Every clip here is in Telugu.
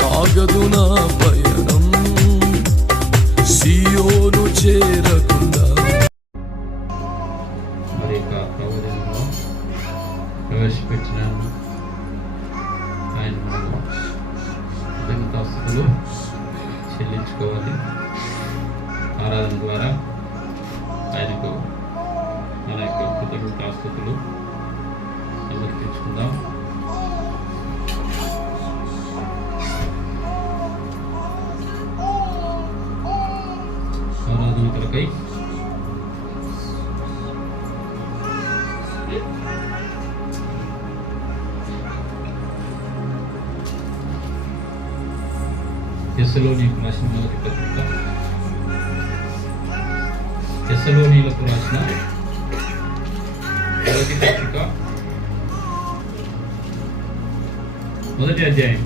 సాగదు నా పయనం సియోను చేరకుండా. మరి యొక్క ప్రబోధనలో ప్రవేశపెట్టిన ఆయన మనము కృతజ్ఞతాస్తుతులు చెల్లించుకోవాలి. ఆరాధన ద్వారా ఆయనకు మన యొక్క కృతజ్ఞతాస్తుతులు సమర్పించుకుందాం. ఆరాధన కొరకై తెస్సలోనీయులకు రాసిన మొదటి పత్రిక, తెస్సలోనీయులకు రాసిన మొదటి పత్రిక మొదటి అధ్యాయం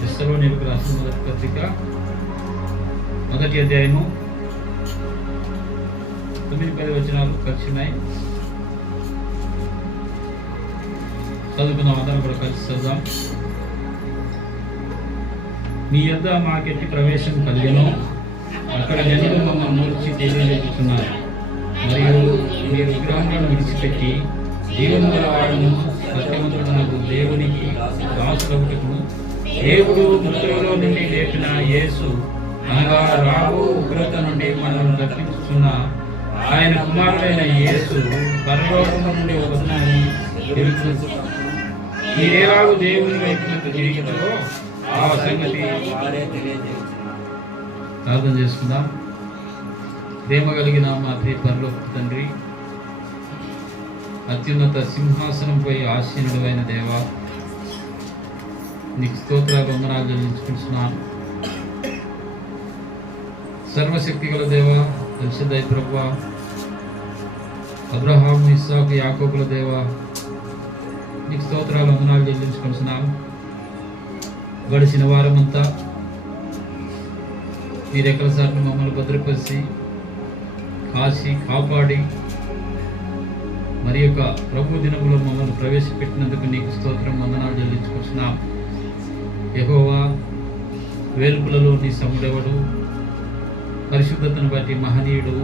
తెస్సలోనీయులకు రాసిన మొదటి పత్రిక మొదటి అధ్యాయము 9-10 వచనాలు కలిసినాయి. చదువుకుందాం, అందరం కూడా కలిసి చదువుదాం. మీ యొద్ద మాకెట్టి ప్రవేశం కలిగెను, అక్కడ జనులు మమ్మల్ని మూర్చి తెలియజేస్తున్నారు. మరియు మీరు విగ్రహములను విడిచిపెట్టి జీవముల వాడును సత్యవంతుడనగు దేవునికి దాసులగుటకును దేవుడు మృతులలో నుండి లేపిన యేసు అనగా రాబో ఉగ్రత నుండి మనల్ని రక్షించుచున్న ఆయన కుమారుడైన యేసు పరలోకము నుండి వస్తున్నారని తెలుసు. మీరేలాగూ దేవుని వైపు తిరిగినో ఆ సంగతి ప్రార్థన చేసుకుందాం. ప్రేమ కలిగిన మా పరలోక తండ్రి, అత్యున్నత సింహాసనంపై ఆసీనుడైన దేవా, నీకు స్తోత్రాలు వందనాలు చెల్లించుకుంటున్నాను. సర్వశక్తి గల దేవా, పరిశుద్ధ ప్రభువా, అబ్రహాము, ఇస్సాకు, యాకోబుల దేవా, నీకు స్తోత్రాలు వందనాలు చెల్లించుకుంటున్నాను. గడిచిన వారమంతా మీ రెక్కల సార్లు మమ్మల్ని భద్రపరిచి కాసి కాపాడి మరి యొక్క ప్రభు దినములో మమ్మల్ని ప్రవేశపెట్టినందుకు నీకు స్తోత్రం వందనాలు చెల్లించుకుంటున్నాం. యెహోవా, వేల్పులలో నీ సముడెవడు, పరిశుద్ధతను బట్టి మహనీయుడు,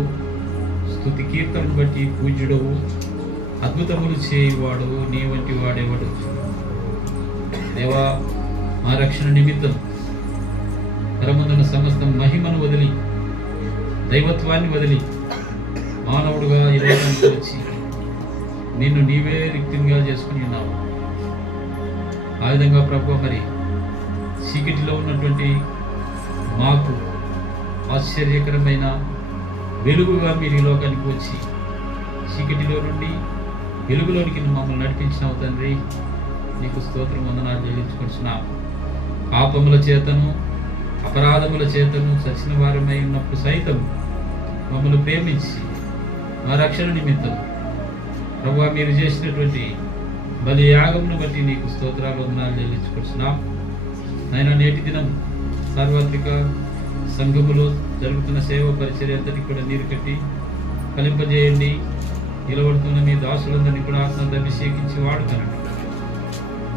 స్తుతి కీర్తనను బట్టి పూజ్యుడవు, అద్భుతములు చేయువాడు నీ వంటి వాడేవాడు. దేవా, మా రక్షణ నిమిత్తం పరమందున సమస్త మహిమను వదిలి దైవత్వాన్ని వదిలి మానవుడుగా ఈ లోకానికి వచ్చి నిన్ను నీవే రిక్తంగా చేసుకుని ఉన్నావు. ఆ విధంగా ప్రభు, మరి చీకటిలో ఉన్నటువంటి మాకు ఆశ్చర్యకరమైన వెలుగుగా మీరు ఈ లోకానికి వచ్చి చీకటిలో నుండి వెలుగులోనికి మమ్మల్ని నడిపించినావు తండ్రి. నీకు స్తోత్రం వందనాలు చెల్లించుకుంటున్నాం. పాపముల చేతను అపరాధముల చేతను చచ్చిన వారమై ఉన్నప్పుడు సైతం మమ్మల్ని ప్రేమించి మా రక్షణ నిమిత్తం ప్రభువా మీరు చేసినటువంటి బలి యాగమును బట్టి నీకు స్తోత్రాలు వందనాలు చెల్లించుకుంటున్నాం. నాయన, నేటి దినం సార్వత్రిక సంఘములో జరుగుతున్న సేవ పరిచర్య అంతటి కూడా నీరు కట్టి ఫలింపజేయండి. నిలబడుతున్న మీ దాసులందరినీ కూడా ఆత్మతో అభిషేకించి వాడుతానండి.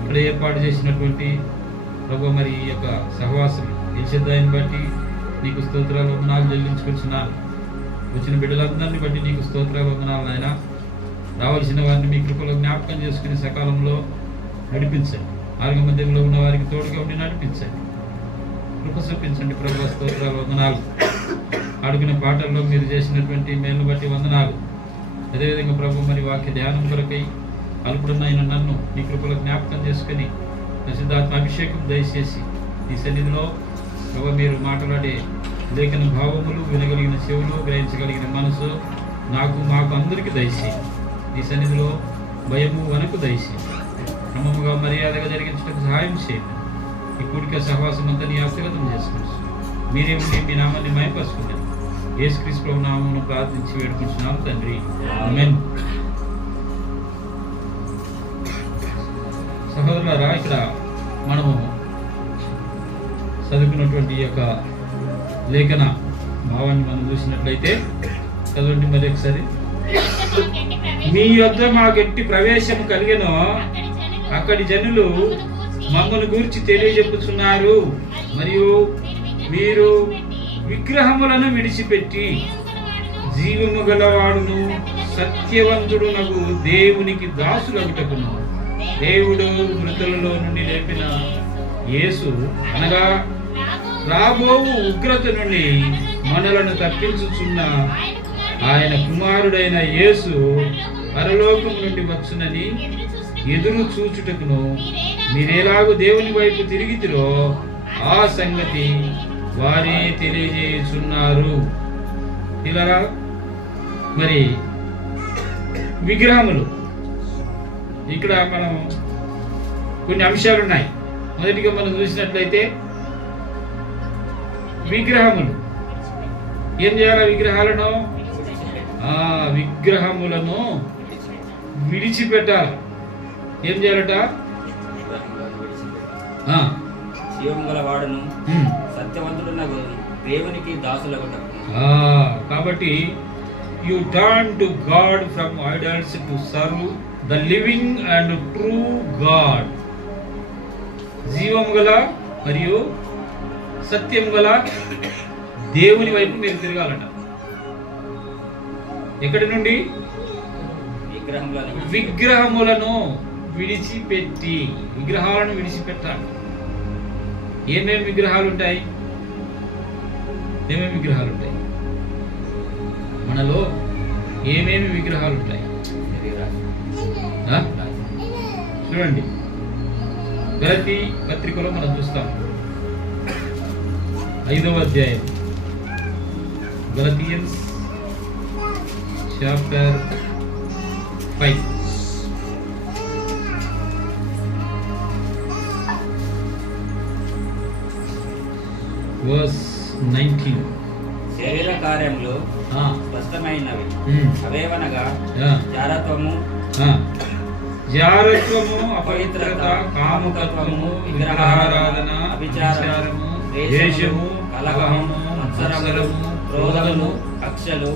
ఇక్కడ ఏర్పాటు చేసినటువంటి ప్రభు మరి ఈ యొక్క సహవాసం నిలిచేదాన్ని బట్టి నీకు స్తోత్రాలు వందనాలు చెల్లించుకుంటున్నాను. వచ్చిన బిడ్డలందరినీ బట్టి నీకు స్తోత్రాలు వందనాలు నాయన. రావాల్సిన వారిని మీ కృపలో జ్ఞాపకం చేసుకుని సకాలంలో నడిపించండి. మార్గ మధ్యంలో ఉన్న వారికి తోడుగా ఉండి నడిపించండి. కృప చూపించండి ప్రభు. స్తోత్రాలు వందనాలు. ఆడుకున్న పాటల్లో మీరు చేసినటువంటి మేలును బట్టి వందనాలు. అదేవిధంగా ప్రభు మరి వాక్య ధ్యానం కొరకై అల్పుడున్న నన్ను మీ కృపలో జ్ఞాపకం చేసుకుని పరిశుద్ధాత్మ అభిషేకం దయచేసి ఈ సన్నిధిలో ప్రభు మీరు మాట్లాడే లేఖన భావములు, వినగలిగిన చెవులు, గ్రహించగలిగిన మనసు మాకు అందరికీ దయచేయి. నీ సన్నిధిలో భయము వనకు దయచేయి. క్రమముగా మర్యాదగా జరిగించడానికి సహాయం చేయండి. ఈ కూడిక సహవాసం అంతా నీ హస్తగతం చేసుకుని మీరే ఉండి మీ నామాన్ని మయపరుచుకున్నాను. యేసుక్రీస్తు ప్రభు నామమును ప్రార్థించి వేడుకుంటున్నాం తండ్రి, ఆమేన్. సహోదరులారా, ఇక్కడ మనము చదువుకున్నటువంటి ఈ యొక్క లేఖన భావాన్ని మనం చూసినట్లయితే చదవండి మరి ఒకసారి. మీ యొద్ద మా గట్టి ప్రవేశం కలిగెను, అక్కడి జనులు మమ్మను గూర్చి తెలియజెప్పుచున్నారు. మరియు మీరు విగ్రహములను విడిచిపెట్టి జీవము గలవాడును సత్యవంతుడునగు దేవునికి దాసులగుటకును దేవుడు మృతులలో నుండి లేపిన యేసు అనగా రాబోవు ఉగ్రత నుండి మనలను తప్పించుచున్న ఆయన కుమారుడైన యేసు పరలోకం నుండి వచ్చునని ఎదురు చూచుటకును మీరేలాగూ దేవుని వైపు తిరిగితిరో ఆ సంగతి వారే తెలియజేయుచున్నారు. ఇలా మరి విగ్రహములు, ఇక్కడ మనం కొన్ని అంశాలు ఉన్నాయి. మొదటిగా మనం చూసినట్లయితే విగ్రహములు ఏం చేయాలి? విగ్రహములను విడిచిపెట్టాలి. ఏం చేయాలట? సత్యవంతుడు దేవునికి దాసులగుటకు. కాబట్టి U turn to God from idols to serve the living and true God. జీవము గల మరియు సత్యం గల దేవుని వైపు మీరు తిరగాలట. ఎక్కడి నుండి? విగ్రహములను విడిచిపెట్టి. విగ్రహాలను విడిచిపెట్టాలి. ఏమేమి విగ్రహాలు ఉంటాయి? మనలో ఏమేమి విగ్రహాలు ఉంటాయి? చూడండి, గలతీ పత్రికలో మనం చూస్తాం 5వ అధ్యాయం, గలతీయన్స్ చాప్టర్ 5 verse 19. శరీర కార్యములు స్పష్టమైనవి. అవేవనగా జారత్వము, అపవిత్రత, కాముకత్వము, విగ్రహారాధన, వ్యభిచారము, ద్వేషము, కలహము, మత్సరము, క్రోధము, కక్షలు,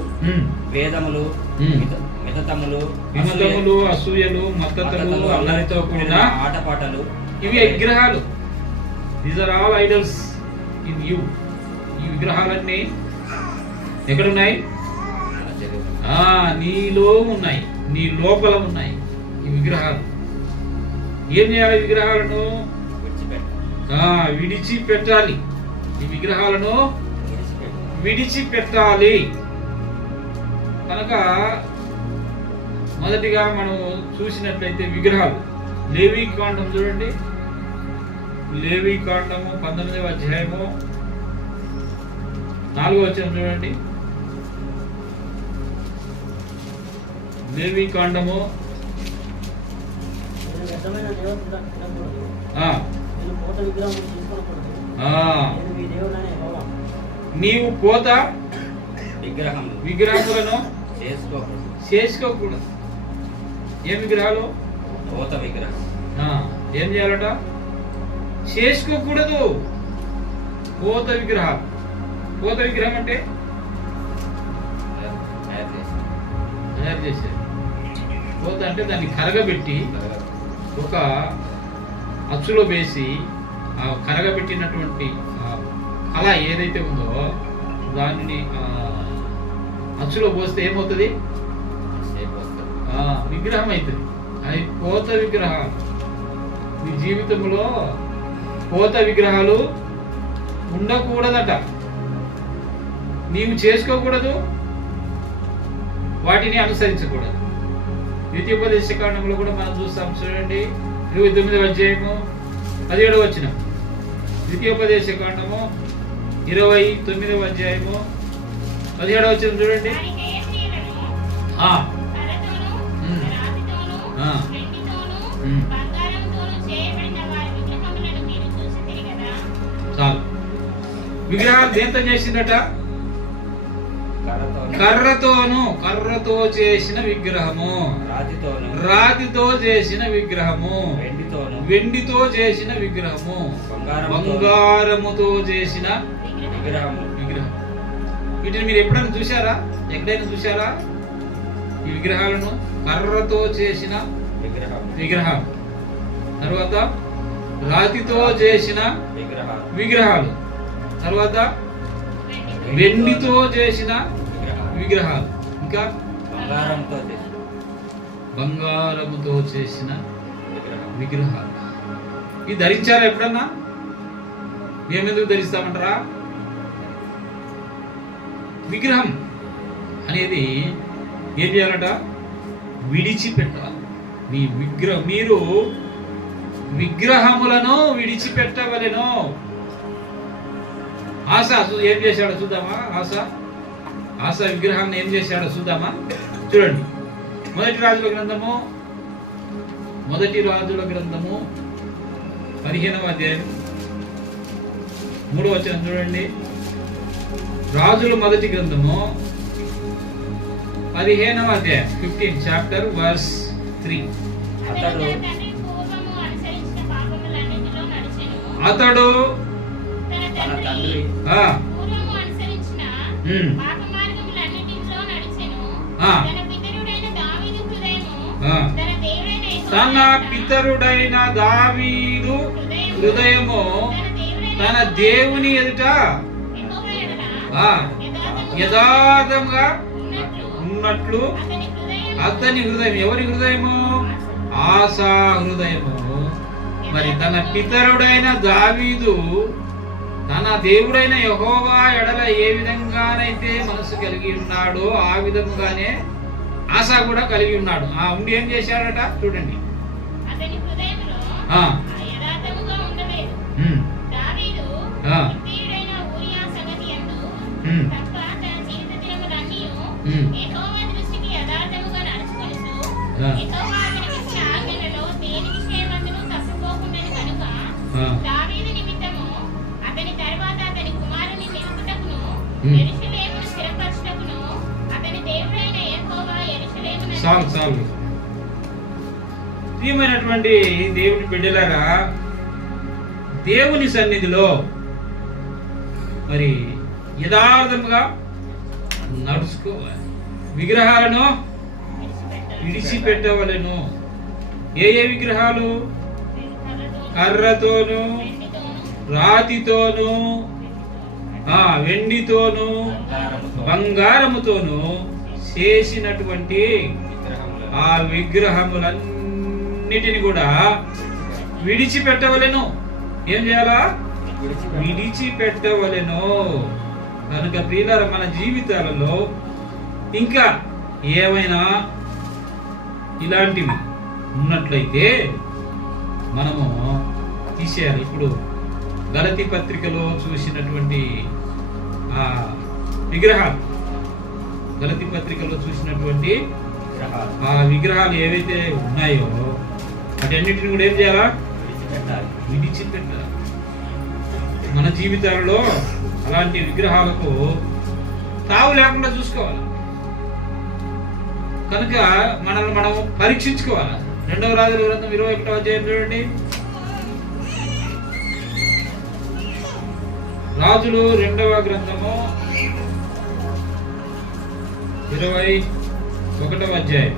భేదములు, మితతములు, అసూయలు, మత్తతలు, అల్లరితో కూడిన ఆటపాటలు. ఇవి విగ్రహాలు. These are all idols in you. ఈ విగ్రహాలన్నీ ఎక్కడున్నాయి? నీలో ఉన్నాయి, నీ లోపల ఉన్నాయి ఈ విగ్రహాలు. ఏం చేయాలి? విగ్రహాలను విడిచిపెట్టాలి. ఈ విగ్రహాలను విడిచిపెట్టాలి. కనుక మొదటిగా మనం చూసినట్లయితే విగ్రహాలు, లేవీ కాండం చూడండి. లేవీ కాండము 19వ అధ్యాయము 4వ వచనం చూడండి. లేవీ కాండము నీవు పోత విగ్రహములను చేసుకోకూడదు. ఏం విగ్రహాలు? పోత విగ్రహం. ఏం చేయాలట? చేసుకోకూడదు. పోత విగ్రహం. పోత విగ్రహం అంటే తయారు చేసేది. పోత అంటే దాన్ని కరగబెట్టి ఒక అచ్చులో వేసి ఆ కరగబెట్టినటువంటి కళ ఏదైతే ఉందో దానిని అచ్చులో పోస్తే ఏమవుతుంది? విగ్రహం అవుతుంది. అది పోత విగ్రహాలు. మీ జీవితంలో పోత విగ్రహాలు ఉండకూడదట. నీవు చేసుకోకూడదు, వాటిని అనుసరించకూడదు. ద్వితీయోపదేశ కాండంలో కూడా మనం చూస్తాం. చూడండి, 29వ అధ్యాయము 17వ వచనం. ద్వితీయోపదేశ కాండము 29వ అధ్యాయము 17వ వచనం చూడండి. విగ్రహాలు దేంతో చేసిందట? కర్రతో చేసిన విగ్రహము, రాతితో చేసిన విగ్రహము, వెండితో చేసిన విగ్రహము, బంగారముతో చేసిన విగ్రహం. వీటిని మీరు ఎప్పుడైనా చూసారా? ఎక్కడైనా చూసారా ఈ విగ్రహాలను? కర్రతో చేసిన విగ్రహం, తర్వాత రాతితో చేసిన విగ్రహాలు, తర్వాత వెండితో చేసిన విగ్రహాలు, ఇంకా బంగారముతో చేసిన విగ్రహాలు. ఇది ధరించారా ఎప్పుడన్నా? మేమెందుకు ధరిస్తామంటారా? విగ్రహం అనేది ఏం చేయాలట? విడిచిపెట్టాలి. మీరు విగ్రహములను విడిచిపెట్టవలెను. ఆశ ఏం చేశాడో చూద్దామా? ఆశ విగ్రహాన్ని ఏం చేశాడో చూద్దామా? చూడండి, మొదటి రాజుల గ్రంథము 15వ అధ్యాయం 3వ వచనం చూడండి. రాజుల మొదటి గ్రంథము 15వ అధ్యాయం 15 చాప్టర్ వర్స్ 3. అతడు తన పితరుడైన దావీదు హృదయము తన దేవుని ఎదుట యథార్థంగా ఉన్నట్లు అతని హృదయం, ఎవరి హృదయము? ఆసా హృదయము. మరి తన పితరుడైన దావీదు తన దేవుడైన యెహోవా ఎడల ఏ విధంగానైతే మనసు కలిగి ఉన్నాడో ఆ విధముగానే ఆశ కూడా కలిగి ఉన్నాడు. ఉండి ఏం చేశాడట? చూడండి, చాలు. ప్రియమైనటువంటి దేవుని బిడ్డలారా, దేవుని సన్నిధిలో మరి యథార్థముగా నడుచుకోవాలి. విగ్రహాలను విడిచిపెట్టవలెను. ఏ విగ్రహాలు? కర్రతోను, రాతితోను, వెండితోను, బంగారముతోను చేసినటువంటి ఆ విగ్రహములన్నిటిని కూడా విడిచిపెట్టవలెను. ఏం చేయాలా? విడిచిపెట్టవలెను. కనుక ప్రియులారా, మన జీవితాలలో ఇంకా ఏమైనా ఇలాంటివి ఉన్నట్లయితే మనము తీసేయాలి. ఇప్పుడు గలతీ పత్రికలో చూసినటువంటి ఆ విగ్రహాలు, గలతీ పత్రికలో చూసినటువంటి ఆ విగ్రహాలు ఏవైతే ఉన్నాయో వాటన్నిటిని కూడా ఏం చేయాలా? విడిచిపెట్టాలి. మన జీవితాలలో అలాంటి విగ్రహాలకు తావు లేకుండా చూసుకోవాలి. కనుక మనల్ని మనం పరీక్షించుకోవాలి. 2వ రాజుల గ్రంథం 21వ అధ్యాయం చూడండి. రాజులు 2వ గ్రంథము 21వ అధ్యాయం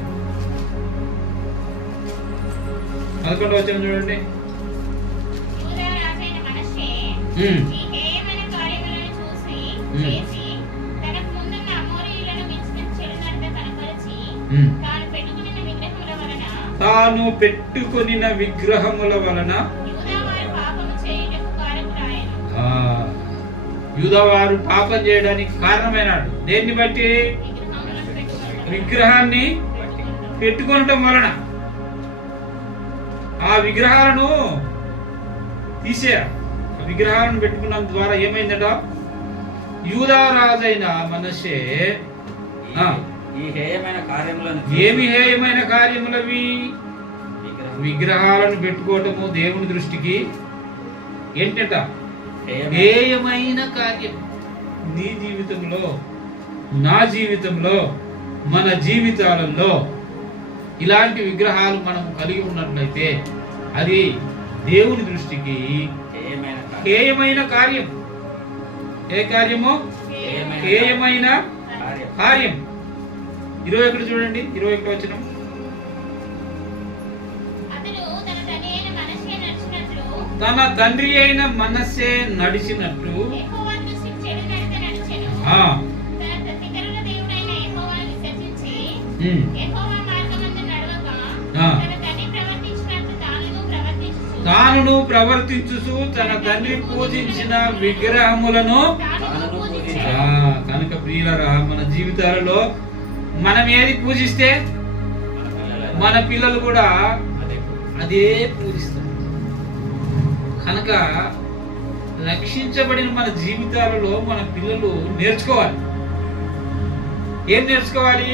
11వ వచనం చూడండి. తాను పెట్టుకొనిన విగ్రహముల వలన యూదావారు పాపం చేయడానికి కారణమైనాడు. దేన్ని బట్టి? విగ్రహాన్ని పెట్టుకొనటం వలన. ఆ విగ్రహాలను తీసేయాలి. విగ్రహాలను పెట్టుకున్న ద్వారా ఏమైందట? యూదా రాజైన మనష్షే ఏమి హేయమైన కార్యములవి? విగ్రహాలను పెట్టుకోవటము దేవుని దృష్టికి ఏంటట? హేయమైన కార్యం. నీ జీవితంలో, నా జీవితంలో, మన జీవితాలలో ఇలాంటి విగ్రహాలు మనం కలిగి ఉన్నట్లయితే అది దేవుని దృష్టికి హేయమైన కార్యం. ఏ కార్యము? హేయమైన కార్యం. 21 చూడండి, 21 వచనం. తన తండ్రి అయిన మనస్సే నడిచినట్లు తానును ప్రవర్తించుచు తన తండ్రి పూజించిన విగ్రహములను. కనుక ప్రియులరా, మన జీవితాలలో మనం ఏది పూజిస్తే మన పిల్లలు కూడా అదే పూజిస్తారు. కనుక రక్షించబడిన మన జీవితాలలో మన పిల్లలు నేర్చుకోవాలి. ఏం నేర్చుకోవాలి?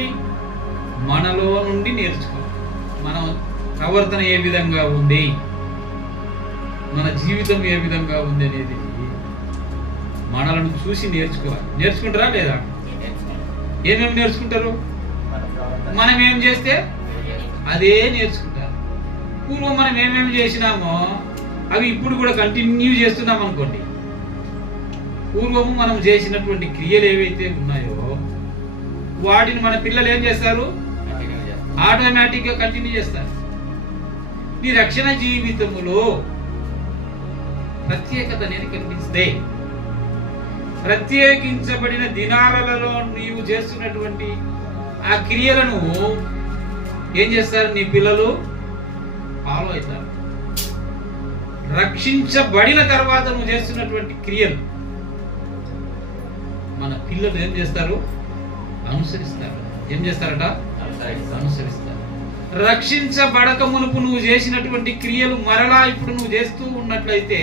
మనలో నుండి నేర్చుకోవాలి. మన ప్రవర్తన ఏ విధంగా ఉంది, మన జీవితం ఏ విధంగా ఉంది అనేది మనలను చూసి నేర్చుకోవాలి. నేర్చుకుంటారా లేదా? ఏమేమి నేర్చుకుంటారు? మనం ఏం చేస్తే అదే నేర్చుకుంటారు. పూర్వం మనం ఏమేమి చేసినామో అవి ఇప్పుడు కూడా కంటిన్యూ చేస్తున్నాం అనుకోండి. పూర్వము మనం చేసినటువంటి క్రియలు ఏవైతే ఉన్నాయో వాటిని మన పిల్లలు ఏం చేస్తారు? ఆటోమేటిక్ గా కంటిన్యూ చేస్తారు. నీ రక్షణ జీవితములో ప్రత్యేకత అనేది కనిపిస్తే, ప్రత్యేకించబడిన దినాలలో నీవు చేస్తున్నటువంటి ఆ క్రియలను ఏం చేస్తారు? నీ పిల్లలు ఫాలో అవుతారు. రక్షించబడిన తర్వాత నువ్వు చేస్తున్నటువంటి క్రియలు మన పిల్లలు ఏం చేస్తారు? అనుసరిస్తారు. ఏం చేస్తారట? అనుసరిస్తారు. రక్షించబడక మునుపు నువ్వు చేసినటువంటి క్రియలు మరలా ఇప్పుడు నువ్వు చేస్తూ ఉన్నట్లయితే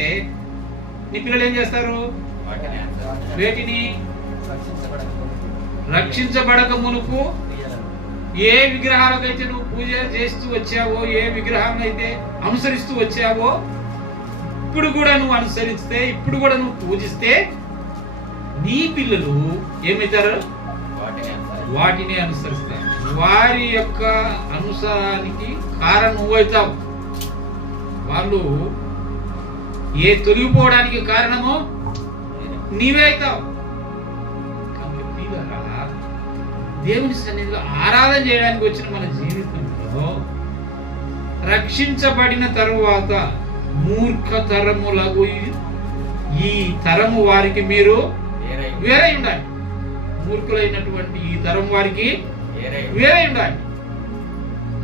నీ పిల్లలు ఏం చేస్తారు? వేటిని? రక్షించబడక మునుపు ఏ విగ్రహాలకైతే నువ్వు పూజ చేస్తూ వచ్చావో, ఏ విగ్రహాలను అయితే అనుసరిస్తూ వచ్చావో, ఇప్పుడు కూడా నువ్వు అనుసరిస్తే, ఇప్పుడు కూడా నువ్వు పూజిస్తే నీ పిల్లలు ఏమవుతారు? వాటిని అనుసరిస్తారు. వారి యొక్క అనుసరానికి కారణం నువ్వవుతావు. వాళ్ళు ఏ తొలగిపోవడానికి కారణమో నీవే అవుతావు. దేవుని సన్నిధిలో ఆరాధన చేయడానికి వచ్చిన మన జీవితంలో రక్షించబడిన తరువాత మూర్ఖ తరములకు ఈ తరము వారికి మీరు వేరే ఉండాలి. మూర్ఖులైనటువంటి ఈ తరం వారికి వేరే ఉండాలి.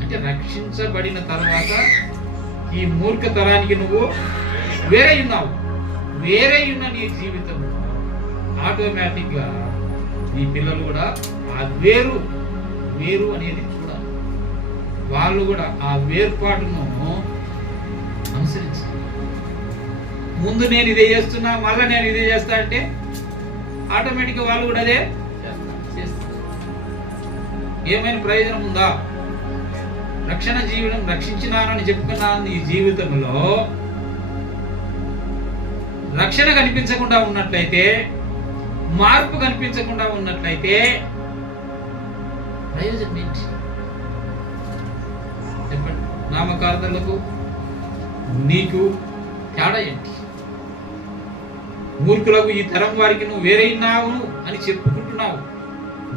అంటే రక్షించబడిన తర్వాత ఈ మూర్ఖ తరానికి నువ్వు వేరే ఉన్నావు. వేరే ఉన్న నీ జీవితం ఆటోమేటిక్ గా నీ పిల్లలు కూడా ఆ వేరు అనేది చూడాలి. వాళ్ళు కూడా ఆ వేర్పాటును అనుసరించాలి. ముందు నేను ఇదే చేస్తున్నా, మళ్ళీ నేను ఇదే చేస్తా అంటే ఆటోమేటిక్గా వాళ్ళు కూడా అదే చేస్తారు. ఏమైనా ప్రయోజనం ఉందా? రక్షణ జీవనం రక్షించినానని చెప్పుకున్నాను. ఈ జీవితంలో రక్షణ కనిపించకుండా ఉన్నట్లయితే, మార్పు కనిపించకుండా ఉన్నట్లయితే ప్రయోజనం ఏంటి చెప్పండి? నామకార్థలకు నీకు తేడా ఏంటి? మూర్ఖులకు ఈ తరం వారికి నువ్వు వేరైనావు అని చెప్పుకుంటున్నావు.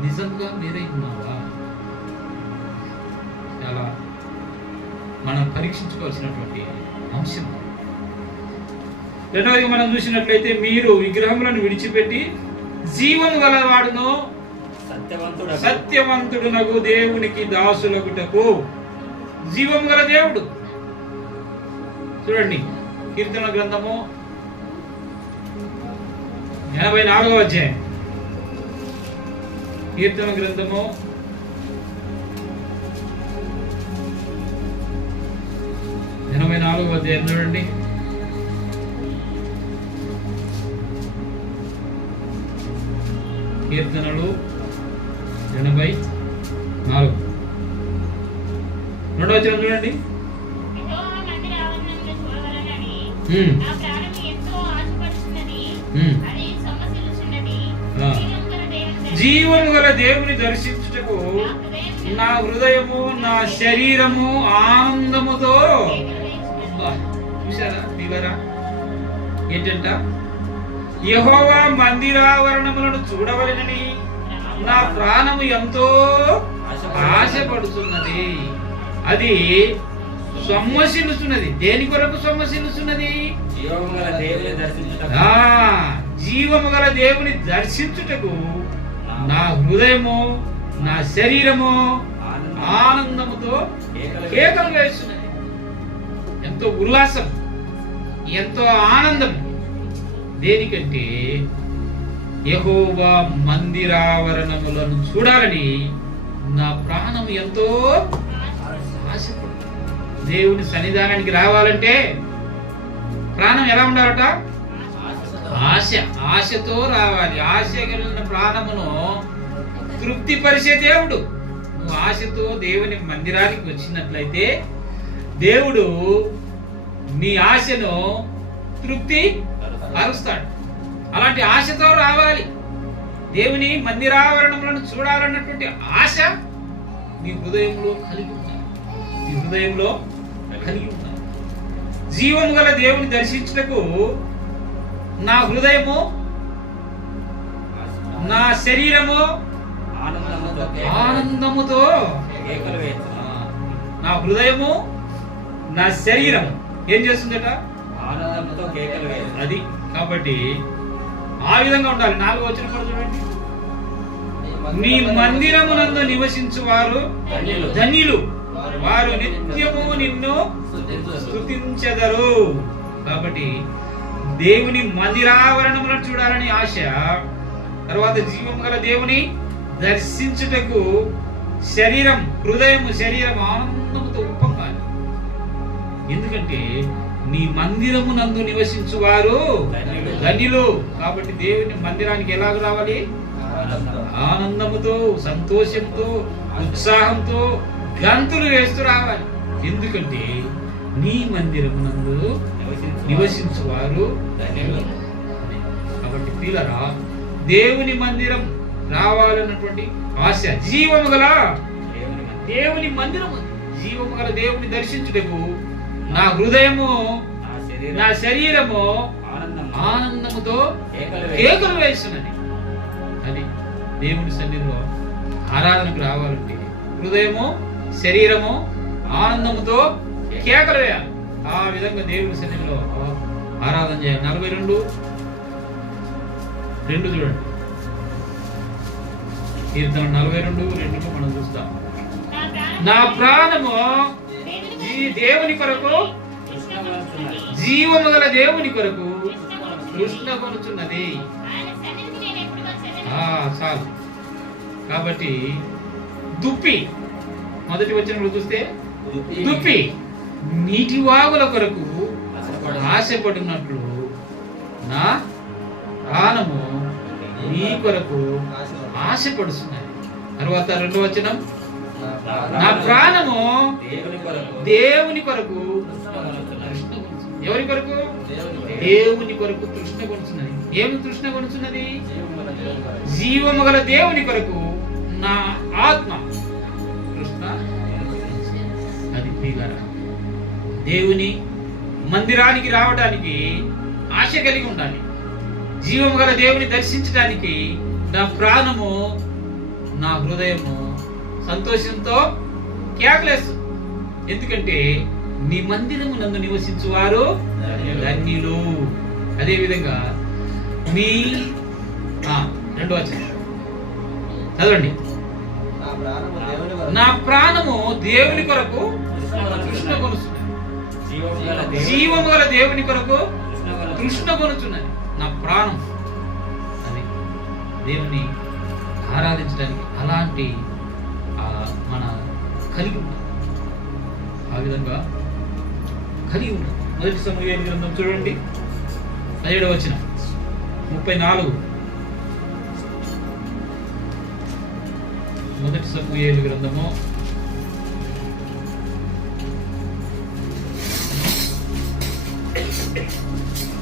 నిజంగా వేరైనావా? చాలా మనం పరీక్షించుకోవాల్సినటువంటి అంశం. రెండవది మనం చూసినట్లయితే, మీరు విగ్రహములను విడిచిపెట్టి జీవం గలవాడును సత్యవంతుడునగు దేవునికి దాసులగుటకు. జీవం గల దేవుడు. చూడండి, కీర్తన గ్రంథము 84వ అధ్యాయం. కీర్తన గ్రంథము 84వ అధ్యాయం చూడండి. కీర్తనలు 84 రెండవ వచనం చూడండి. జీవము గల దేవుని దర్శించుటకు నా హృదయము నా శరీరము ఆనందముతో చూసారా దిగరా ఏంటంట యెహోవా మందిరావరణములను చూడవలెనని నా ప్రాణము ఎంతో ఆశపడుతున్నది. అది సొమ్మసిల్లుతున్నది. దేని కొరకు సొమ్మసిల్లుతున్నది? జీవము గల దేవుని దర్శించుటకు నా హృదయము నా శరీరము ఆనందముతో కేకలు వేస్తున్నది. ఎంతో ఉల్లాసం, ఎంతో ఆనందం. దేనికంటే యెహోవా మందిరావరణములను చూడాలని నా ప్రాణం ఎంతో ఆశపడుతుంది. దేవుని సన్నిధానానికి రావాలంటే ప్రాణం ఎలా ఉండాలట? ఆశతో రావాలి. ఆశ కలిగిన ప్రాణమును తృప్తిపరిచే దేవుడు. నువ్వు ఆశతో దేవుని మందిరానికి వచ్చినట్లయితే దేవుడు నీ ఆశను తృప్తి పరుస్తాడు. అలాంటి ఆశతో రావాలి. దేవుని మందిరావరణములను చూడాలన్నటువంటి ఆశ నీ హృదయంలో కలిగి ఉండాలి. నీ హృదయంలో కలిగి ఉండాలి. జీవము గల దేవుని దర్శించుటకు నా హృదయము నా శరీరము ఆనందముతో నా హృదయము నా శరీరము ఏం చేస్తుందట? ఆనందముతో కేకలు వేస్తుంది. అది కాబట్టి ఆ విధంగా ఉండాలి. 4వ వచనం కూడా చూడండి. నీ మందిరమునందు నివసించు వారు ధన్యులు, వారు నిత్యము నిన్ను స్తుతించెదరు. కాబట్టి దేవుని మందిరావరణములను చూడాలని ఆశ, తర్వాత జీవం గల దేవుని దర్శించుటకు శరీరం శరీరం ఆనందముతో ఉప్పొంగాలి. ఎందుకంటే నీ మందిరము నందు నివసించు వారు ధన్యులు. కాబట్టి దేవుని మందిరానికి ఎలాగ రావాలి? ఆనందముతో, సంతోషంతో, ఉత్సాహంతో గంతులు వేస్తూ రావాలి. ఎందుకంటే నీ మందిరము నందు నివసించు వారు ధన్యులు. కాబట్టి పిల్లరా, దేవుని మందిరం రావాలన్నటువంటి ఆశ, జీవము గల దేవుని మందిరము, జీవము గల దేవుని దర్శించుటకు నా హృదయము నా శరీరము ఆనందముతో కేకలు వేస్తున్నది. అది దేవుని సన్నిధిలో ఆరాధనకు రావాలంటే హృదయము శరీరము ఆనందముతో కేకలు వేయాలి. ఆ విధంగా దేవుని సన్నిధిలో ఆరాధన చేయాలి. 42:2 చూడండి. కీర్తన 42:2 మనం చూస్తాం. నా ప్రాణము దేవుని కొరకు, జీవము గల దేవుని కొరకు కృష్ణ కొనుచున్నది. చాలు. కాబట్టి దుప్పి మొదటి వచనంలో చూస్తే దుప్పి నీటి వాగుల కొరకు ఆశపడినట్లు నా ప్రాణము నీ కొరకు ఆశపడుతున్నది. తర్వాత 2వ వచనం, నా ప్రాణము దేవుని కొరకు ఎవరి కొరకు? దేవుని కొరకు తృష్ణ కొనుచున్నది. ఏమి తృష్ణ కొనుచున్నది? జీవము గల దేవుని కొరకు నా ఆత్మ తృష్ణ. అది ప్రియులారా, దేవుని మందిరానికి రావడానికి ఆశ కలిగి ఉండాలి. జీవము గల దేవుని దర్శించడానికి నా ప్రాణము నా హృదయము సంతోషంతో కేకలేస్తుంది. ఎందుకంటే నీ మందిరము నందు నివసించు వారు ధన్యులు. అదే విధంగా నీ 2వ వచనం చదవండి. నా ప్రాణము దేవుని కొరకు కృష్ణ కొనుచున్నది. జీవము గల దేవుని కొరకు కృష్ణ కొనుచున్నది. నా ప్రాణం అది దేవుని ఆరాధించడానికి అలాంటి మన కలిగి ఉన్నాం. ఆ విధంగా కలిగి ఉన్నాం. మొదటి సమూయేలు గ్రంథం చూడండి, 17వ వచనం 34. మొదటి సమూయేలు గ్రంథము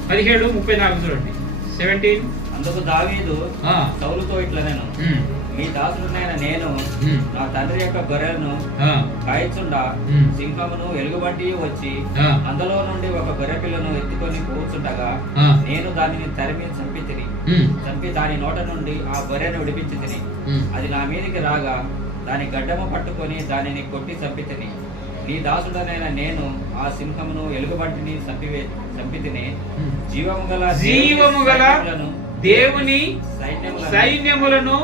17:34 చూడండి. 17 అందుకు దావీదు ఆ, సౌలుతో ఇట్లా నేను ఉమ్, మీ దాసుడునైన నేను ఉమ్, నా తండ్రి యొక్క గొర్రెలను ఆ, కాయచుండా ఉమ్. సింహమును ఎలుగుబంటి వచ్చి ఆ, అందులో నుండి ఒక గొర్రె పిల్లను ఎత్తుకొని కూర్చుండగా ఆ, నేను దానిని తరిమి చంపి తిని ఉమ్, చంపి దాని నోట నుండి ఆ గొర్రెను విడిపించి తిని ఉమ్. అది నా మీదికి రాగా దాని గడ్డము పట్టుకొని దానిని కొట్టి చంపి తిని నీ దాసుడనైన నేను ఆ సింహమును ఎలుగుబంటిని చంపి తిని జీవము గల సైన్యములను దేవుని సైన్యములను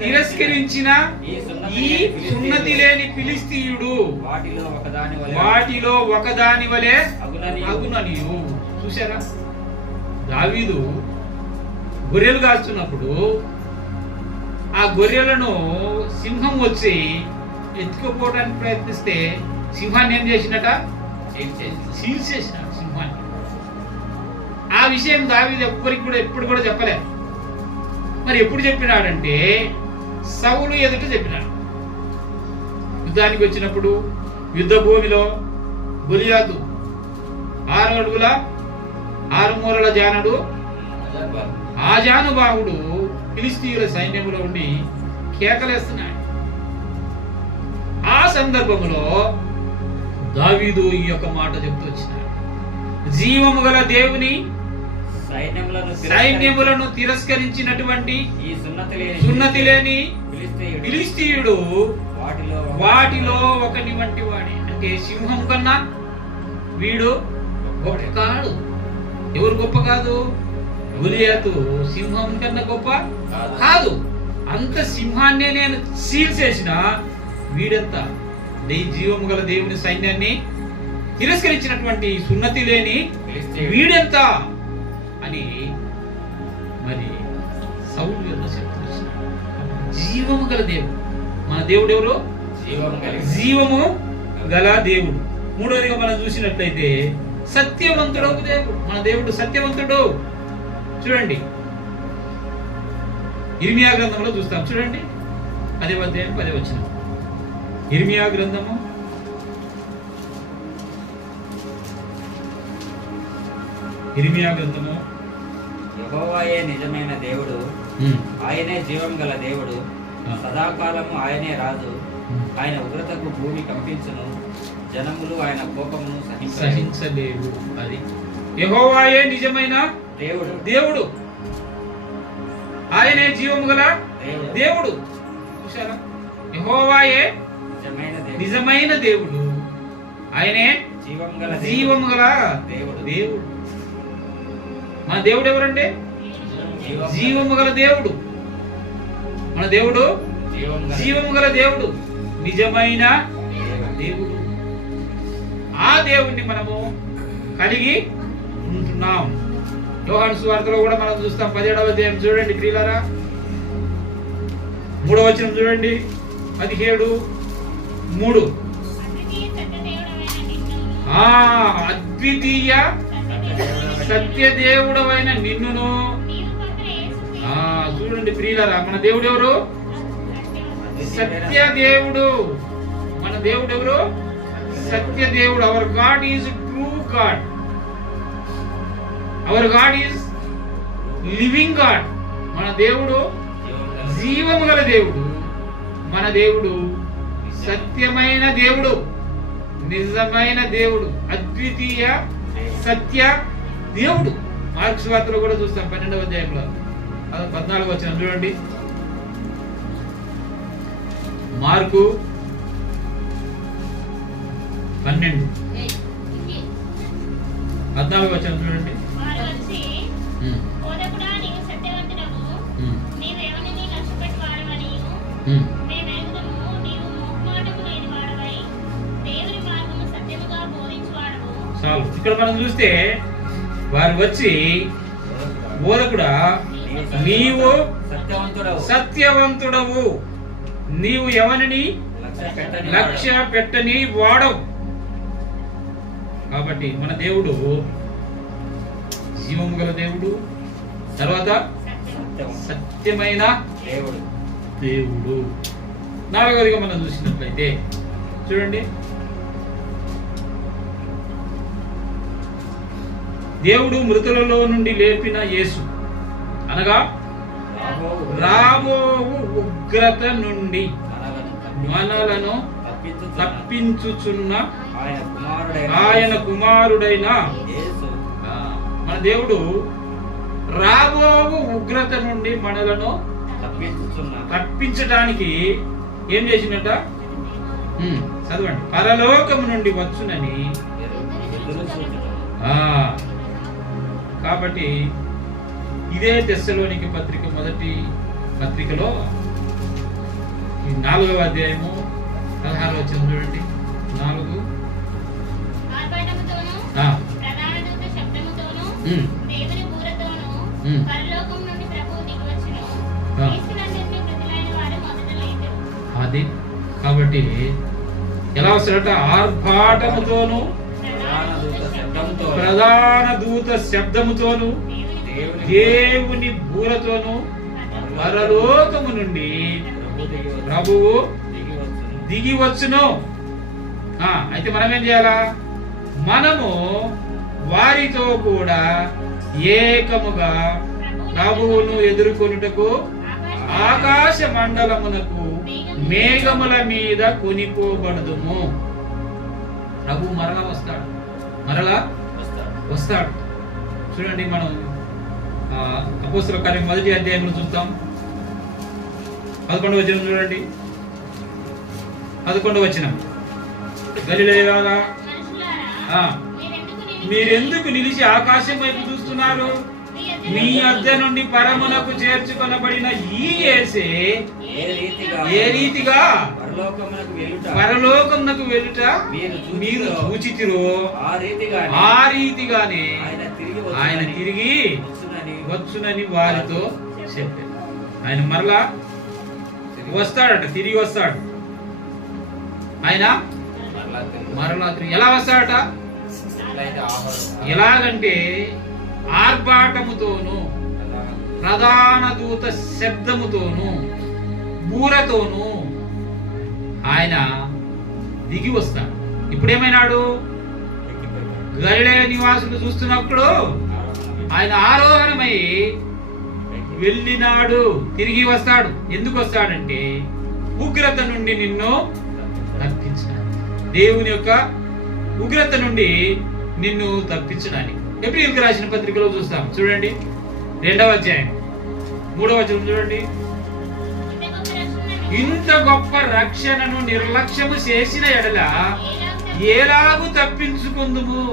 తిరస్కరించిన ఈ ఈ సున్నతి లేని ఫిలిస్తీయుడు వాటిలో ఒకదాని వలె అగునని అగుననియు. చూసారా, దావీదు గొర్రెలు కాస్తున్నప్పుడు ఆ గొర్రెలను సింహం వచ్చి ఎత్తుకుపోవడానికి ప్రయత్నిస్తే సింహాన్ని ఏం చేసినట? సీల్ చేసిన సింహాన్ని. ఆ విషయం దావీదు ఎప్పుడు కూడా చెప్పలేదు. మరి ఎప్పుడు చెప్పినాడంటే సౌలు ఎదుట చెప్పినాడు. యుద్ధానికి వచ్చినప్పుడు యుద్ధ భూమిలో గొలియాతు 6 అడుగుల 6 మూరల జానడు ఆజానుబాహుడు ఫిలిస్తీయుల సైన్యంలో ఉండి కేకలేస్తున్నాడు. ఆ సందర్భంలో దావీదు ఈ యొక్క మాట చెప్తూ వచ్చినాడు, జీవము గల దేవుని సైన్యములను తిరస్కరించినటువంటి ఈ సున్నతి లేని ఫిలిస్తీయుడు వాటిలో ఒకని వంటి వాడే. అంటే సింహం కన్నా వీడు గొప్ప కాడు. ఎవరు గొప్ప కాదు? గొలియాతు సింహం కన్నా గొప్ప కాదు. అంత సింహాన్నే నేను సీల్ చేసిన వీడంతా జీవము గల దేవుని సైన్యాన్ని తిరస్కరించినటువంటి సున్నతి లేని వీడెంత అని మరి సౌలు యొక్క చెప్తున్నాడు. జీవము గల దేవుడు మన దేవుడు ఎవరు? జీవము గల దేవుడు. మూడవదిగా మనం చూసినట్లయితే సత్యవంతుడు దేవుడు. మన దేవుడు సత్యవంతుడు. చూడండి, ఇర్మియా గ్రంథంలో చూస్తాం. చూడండి, 10వ అధ్యాయం 10వ వచనం. ఇర్మియా గ్రంథము 10 యెహోవాయే నిజమైన దేవుడు, ఆయనే జీవం గల దేవుడు, సదాకాలము ఆయనే రాజు. ఆయన ఉగ్రతకు భూమి కంపించును, జనములు ఆయన కోపమును సహించలేవు. అది యెహోవాయే నిజమైన దేవుడు, ఆయనే జీవము గల దేవుడు. చూశారా, యెహోవాయే నిజమైన దేవుడు, ఆయనే జీవము గల దేవుడు. మన దేవుడు ఎవరంటే? జీవము గల దేవుడు. మన దేవుడు జీవము గల దేవుడు, నిజమైన దేవుడు. ఆ దేవుణ్ణి మనము కలిగి ఉంటున్నాం. యోహాను సువార్తలో కూడా మనం చూస్తాం. 17వ అధ్యాయం చూడండి ప్రియులారా, 3వ వచనం చూడండి. 17:3 అద్వితీయ సత్యదేవుడవైన నిన్నును. చూడండి ప్రియులారా, మన దేవుడు ఎవరు? సత్యదేవుడు. మన దేవుడు ఎవరు? సత్యదేవుడు. Our God is true God. Our God is living God. మన దేవుడు జీవము గల దేవుడు. మన దేవుడు సత్యమైన దేవుడు, నిజమైన దేవుడు, అద్వితీయ సత్య దేవుడు. మార్క్స్ వార్తలో కూడా చూస్తాం 12వ అధ్యాయంలో 14వ వచనం చూడండి. మార్కు 12 14వ వచనం చూడండి. చాలు. ఇక్కడ మనం చూస్తే వారు వచ్చి, బోధకుడా నీవు సత్యవంతుడవు, నీవు ఎవరిని లక్ష్య పెట్టని వాడవు. కాబట్టి మన దేవుడు జీవము గల దేవుడు, తర్వాత సత్యమైన దేవుడు. 4వదిగా మనం చూసినట్లయితే చూడండి, దేవుడు మృతులలో నుండి లేపిన యేసు, అనగా రాబోవు ఉగ్రత నుండి మనలను తప్పించుచున్న ఆయన కుమారుడైన మన దేవుడు రాబోవు ఉగ్రత నుండి మనలను తప్పించడానికి ఏం చేసినట్ట? చదవండి. పరలోకము నుండి వచ్చునని. కాబట్టి ఇదే తెస్సలోనికి పత్రిక మొదటి పత్రికలో ఈ 4వ అధ్యాయము 16వ వచనం చూడండి. 4 అది. కాబట్టి ఎలా వస్తాడట? ఆర్భాటముతోను ప్రధాన దూత శబ్దముతోను దేవుని బూరతోను పరలోకము నుండి ప్రభువు దిగి వచ్చును. అయితే మనం ఏం చేయాలా? మనము వారితో కూడా ఏకముగా ప్రభువును ఎదుర్కొనుటకు ఆకాశ మండలమునకు మేఘముల మీద కొనిపోబడదుము. ప్రభు మరలా వస్తాడు. చూడండి, మనం అపోస్తల కార్యం మొదటి అధ్యాయంలో చూస్తాం. 11వ వచనం చూడండి. 11వ వచనం. గలిలయలారా, మీరెందుకు నిలిచి ఆకాశం వైపు చూస్తున్నారు? మీ అద్ద నుండి పరమునకు చేర్చుకొనబడిన ఈ యేసే ఏ రీతిగా పరలోకమునకు వెళ్ళుట మీరు చూచితిరో ఆ రీతిగానే ఆయన తిరిగి వచ్చునని వారితో చెప్పారు. ఆయన మరలా వస్తాడట, తిరిగి వస్తాడు. ఆయన మరలా ఎలా వస్తాడట? ఎలాగంటే ఆర్భాటముతోను ప్రధాన దూత శబ్దముతోను బూరతోను ఆయన దిగి వస్తాడు. ఇప్పుడేమైనాడు? గలిలయ నివాసులు చూస్తున్నప్పుడు ఆయన ఆరోహణమై వెళ్ళినాడు, తిరిగి వస్తాడు. ఎందుకు వస్తాడంటే ఉగ్రత నుండి నిన్ను తప్పించడానికి, దేవుని యొక్క ఉగ్రత నుండి నిన్ను తప్పించడానికి. ఎబ్రియల్కి రాసిన పత్రికలో చూస్తాం. చూడండి, 2వ అధ్యాయం 3వ వచనం చూడండి. ఇంత గొప్ప రక్షణను నిర్లక్ష్యము చేసిన ఎడల ఎలాగూ తప్పించుకుందుము.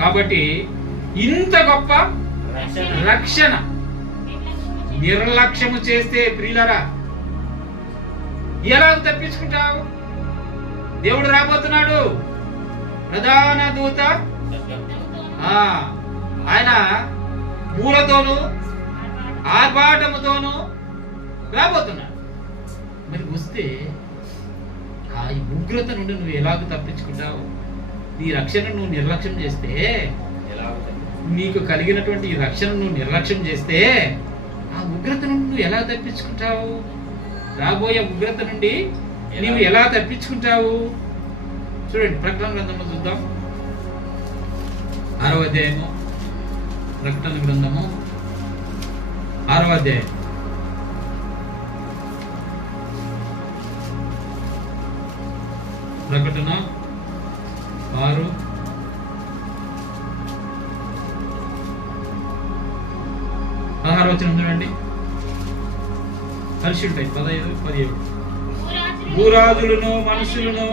కాబట్టి ఇంత గొప్ప రక్షణ నిర్లక్ష్యము చేస్తే ప్రియులరా ఎలా తప్పించుకుంటావు? దేవుడు రాబోతున్నాడు. ప్రధాన దూత ఆయన బూరతోను ఆర్భాటముతోను రాబోతున్నాడు. మరి వస్తే ఆ ఉగ్రత నుండి నువ్వు ఎలాగ తప్పించుకుంటావు? ఈ రక్షణ నువ్వు నిర్లక్ష్యం చేస్తే, నీకు కలిగినటువంటి ఈ రక్షణ నువ్వు నిర్లక్ష్యం చేస్తే ఆ ఉగ్రత నుండి నువ్వు ఎలా తప్పించుకుంటావు? రాబోయే ఉగ్రత నుండి నీవు ఎలా తప్పించుకుంటావు? చూడండి, ప్రకటన గ్రంథంలో చూద్దాం. 6వ అధ్యాయము. ప్రకటన గ్రంథము 6వ అధ్యాయం. ప్రకటన 6 16వ వచనం చూడండి. కలిసి ఉంటాయి 15, 17. భూరాజులను మనుషులను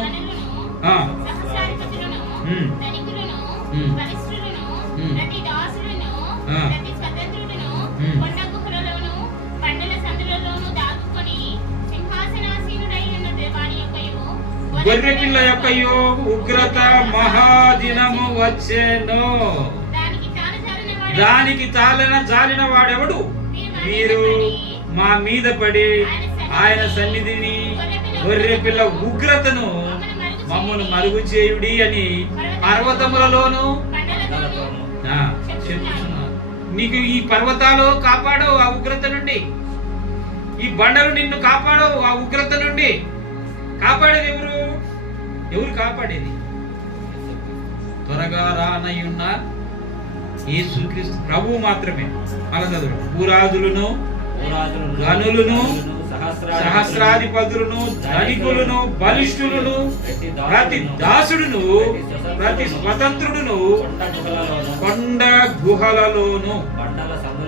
గొర్రెపిల్ల యొక్కయు ఉగ్రత మహాదినము వచ్చెను. దానికి జాలిన వాడెవడు? మీరు మా మీద పడి ఆయన సన్నిధిని గొర్రెపిల్ల ఉగ్రతను మమ్మల్ని మరుగు చేయుడి అని పర్వతములలోను బండలతోనూ చెప్తున్నారు. నీకు ఈ పర్వతాలు కాపాడవు ఆ ఉగ్రత నుండి, ఈ బండలు నిన్ను కాపాడవు ఆ ఉగ్రత నుండి. కాపాడేది ఎవరు కాపాడేది? త్వరగా రానయ్యున్న యేసుక్రీస్తు ప్రభువు మాత్రమే. అలా చదువు. భూరాజులను, గనులను, సహస్రాధిపతులను, ధనికులను, బలిష్ఠులను, ప్రతి దాసుడును, ప్రతి స్వతంత్రుడును కొండ గుహలలోను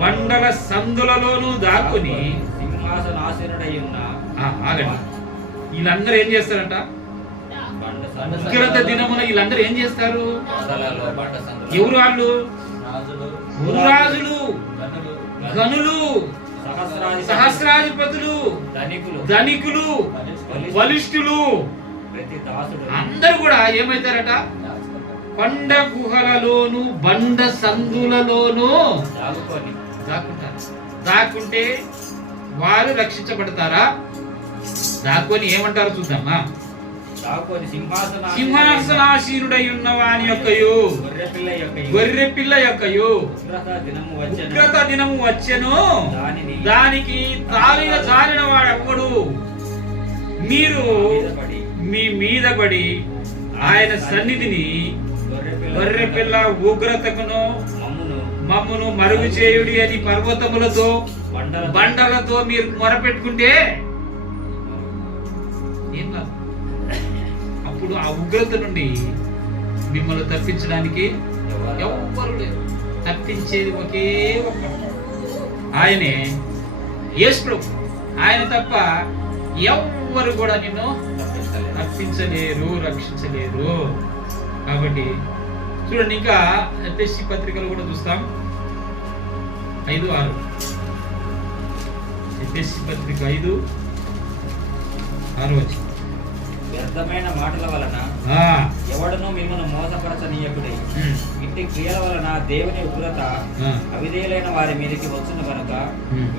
బండల సందులలోను దాక్కుని సింహాసనాసీనుడై ఉన్న ఆగండి. వీళ్ళందరూ ఏం చేస్తారంట? ఉగ్రత దినమున వీళ్ళందరూ ఏం చేస్తారు? ఎవరు వాళ్ళు? భూరాజులు, గనులు, సహస్రాధిపతులు, ధనికులు, బలిష్ఠులు అందరూ కూడా ఏమైతారట? కొండ గుహలలోను బండ సందులలోను దాక్కుంటారు. దాక్కుంటే వారు రక్షించబడతారా? దాక్కొని ఏమంటారు చూద్దామా? సింహాసనాసీనుడై ఉన్న వాని యొక్కయు గొర్రె పిల్ల యొక్కయు ఉగ్రత దినము వచ్చెను, దానికి తాళిన జారిన వాడెవడు? మీరు మీ మీద పడి ఆయన సన్నిధిని గొర్రె పిల్ల ఉగ్రతకును మమ్మును మరుగు చేయుడి అని పర్వతములతో బండలతో మీరు మొరపెట్టుకుంటే ఏం కాదు. అప్పుడు ఆ ఉగ్రత నుండి మిమ్మల్ని తప్పించడానికి ఎవ్వరు లేరు. తప్పించేది ఒకే ఒక్క ఆయనే, యేసు ప్రభు. ఆయన తప్ప ఎవ్వరు కూడా నిన్ను తప్పించలేరు, రక్షించలేరు. కాబట్టి చూడండి, ఇంకా ఎఫెసీ పత్రికలు కూడా చూస్తాం. 5:6 ఎఫెసీ పత్రిక 5:6 వ్యర్థమైన మాటల వలన ఎవడనూ మిమ్మల్ని మోసపరచనీయకుడి. ఇట్టి క్రియల వలన దేవుని ఉగ్రత అవిధేయులైన వారి మీదకి వచ్చును కనుక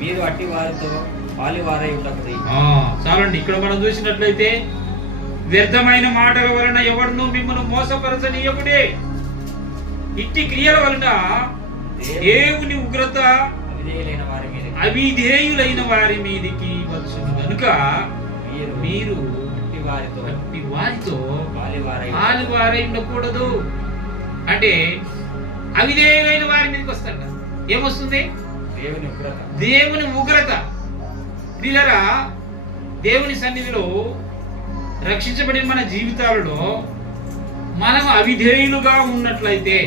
మీరు అట్టి వారితో పాలివారై ఉండకుడి. చాలండి. ఇక్కడ మనం చూసినట్లయితే వ్యర్థమైన మాటల వలన ఎవడనూ మిమ్మల్ని మోసపరచనీయకుడే. ఇట్టి క్రియల వలన దేవుని ఉగ్రత అవిధేయులైన వారి మీదకి వచ్చును కనుక మీరు వారితో పాలివారై ఉండకూడదు. అంటే అవిధేయులైన వారి మీదకి వస్తాడు. ఏమొస్తుంది? దేవుని ఉగ్రత. ప్రియులారా, దేవుని సన్నిధిలో రక్షించబడిన మన జీవితాలలో మనం అవిధేయులుగా ఉన్నట్లయితే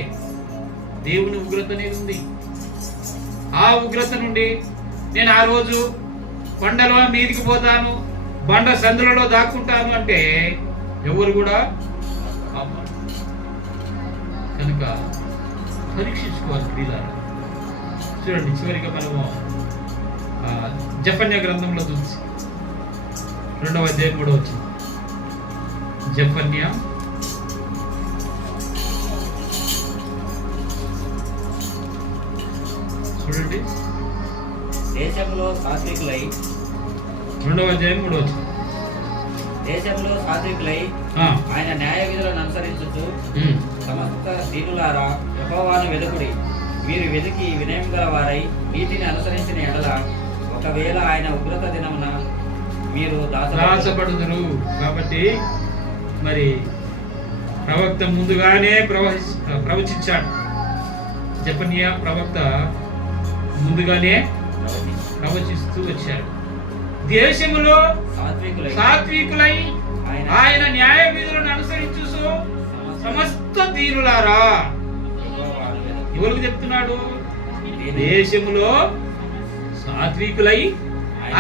దేవుని ఉగ్రత అనేది ఉంది. ఆ ఉగ్రత నుండి నేను ఆ రోజు కొండలో మీదికి పోతాను, బండ సందులలో దాక్కుంటాను అంటే ఎవరు కూడా కనుక పరీక్షించుకోవాలి. ప్రియులారా, చూడండి, చివరిగా మనము జెఫన్యా గ్రంథంలో చూసి 2వ అధ్యాయం 3వ వచనం. జెఫన్యా చూడండి, దేశంలో సాత్వికులై 2వ అధ్యాయం 3వ వచనం. దేశంలో సాత్వికులై ఆయన న్యాయ విధులను అనుసరించుచు సమస్త దీనులారా యెహోవాను వెదుకుడి. మీరు వెతికి వినయం గల వారై నీతిని అనుసరించిన ఎడల ఒకవేళ ఆయన ఉగ్రత దినమున మీరు దాచబడుదురు. కాబట్టి మరి ప్రవక్త ముందుగానే ప్రవచించాడు. జెఫన్యా ప్రవక్త ముందుగానే ప్రవచిస్తూ వచ్చాడు. దేశములో సాత్వికులై ఆయన న్యాయ విధులను అనుసరించు సమస్త దీనులారా. ఎవరికి చెప్తున్నాడు? దేశములో సాత్వికులై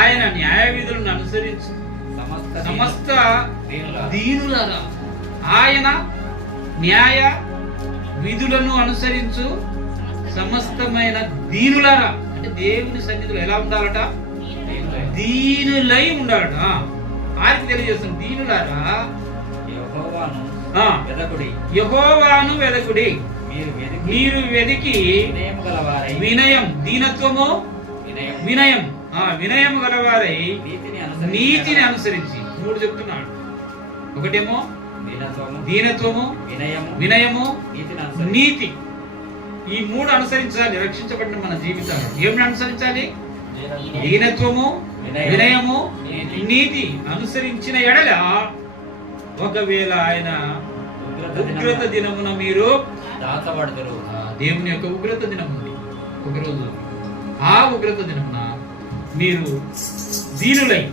ఆయన న్యాయ విధులను అనుసరించు సమస్త దీనులారా. ఆయన న్యాయ విధులను అనుసరించు సమస్తమైన దీనులారా. అంటే దేవుని సన్నిధిలో ఎలా ఉండాలట? దీనులై ఉండాలట. వారికి తెలియజేస్తుంది, దీనులారా యెహోవాను వెదకుడి. మీరు వెదికి వినయం, దీనత్వము, వినయం గలవారై నీతిని అనుసరించి. 3 చెప్తున్నాడు. ఒకటేమో దీనత్వము, వినయము, నీతి. ఈ మూడు అనుసరించాలి రక్షించబడిన మన జీవితాలు. ఏమిటి అనుసరించాలి? దీనత్వము, వినయము, నీతి అనుసరించిన ఎడల ఒకవేళ ఆయన ఉగ్రత దినమున మీరు దాచబడతారు. దేవుని యొక్క ఉగ్రత దినం ఉంది ఒకరోజు. ఆ ఉగ్రత దినమున మీరు దీనులై,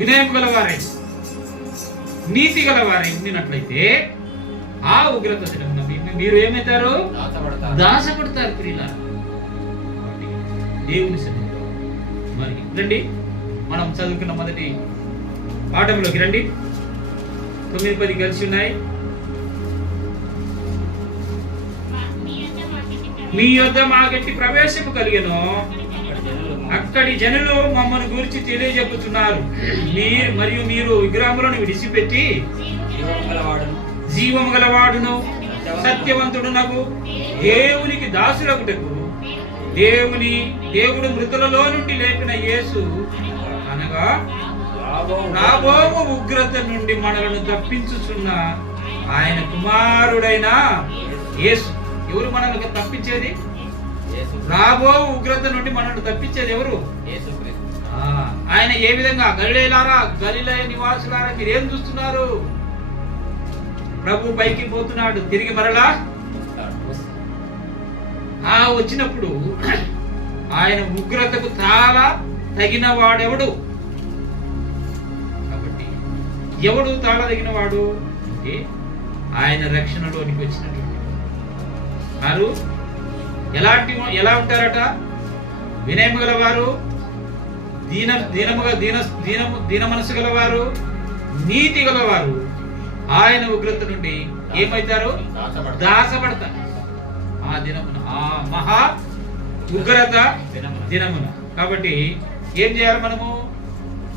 వినయం గలవారై, నీతి గలవారై ఉండినట్లయితే ఆ ఉగ్రత దినమున మీరు ఏమవుతారు? దాచబడతారు. ప్రియులారా, దేవుని సన్నిధిలో మరి రండి, మనం చదువుకున్న మొదటి పాఠంలోకి రండి. 9-10 కలిసి ఉన్నాయి. మీ యొద్ద మాగట్టి ప్రవేశము కలిగెను, అక్కడి జనులు మమ్మల్ని గురించి తెలియజెప్పుతున్నారు. మరియు మీరు విగ్రహములను విడిచిపెట్టి జీవము గలవాడును సత్యవంతుడునగు దేవునికి దాసులగుటకు దేవుడు మృతులలో నుండి లేపిన యేసు అనగా రాబోవు ఉగ్రత నుండి మనలను తప్పించుచున్న ఆయన కుమారుడైన యేసు. ఎవరు మనల్ని తప్పించేది? రాబో ఉగ్రత నుండి మనల్ని తప్పించేది ఎవరు? ఆయన ఏ విధంగా? గలిలయలారా, గలిలయ నివాసులారా, మీరేం చూస్తున్నారు? ప్రభు పైకి పోతున్నాడు, తిరిగి మరలా వచ్చినప్పుడు ఆయన ఉగ్రతకు చాలా తగిన వాడెవడు? కాబట్టి ఎవడు తాళ తగిన వాడు అంటే ఆయన రక్షణలోనికి వచ్చినటువంటి వారు ఎలా ఉంటారట? వినయము గలవారు, దీన మనసు గలవారు, నీతి గలవారు. ఆయన ఉగ్రత నుండి ఏమైతారు? దాచబడతారు ఆ దినమున, ఆ మహా ఉగ్రత దినమున. కాబట్టి ఏం చేయాలి మనము?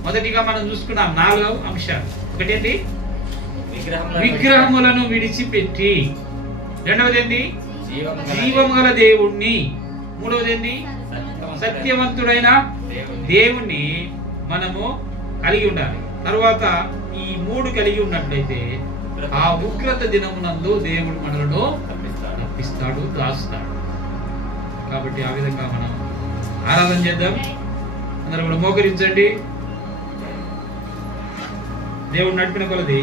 మొదటిగా మనం చూసుకున్నాం 4 అంశాలు. ఒకటేంటి? విగ్రహములను విడిచిపెట్టి. రెండవది ఏంటి? జీవము గల దేవుణ్ణి. మూడవది ఏంటి? సత్యవంతుడైన దేవుణ్ణి మనము కలిగి ఉండాలి. తర్వాత ఈ 3 కలిగి ఉన్నట్లయితే ఆ ఉగ్రత దినమునందు దేవుడు మనలను తప్పిస్తాడు, దాస్తాడు. కాబట్టి ఆ విధంగా మనం ఆరాధన చేద్దాం. అందరూ కూడా మోకరించండి. దేవుడు నడిపిన కొలది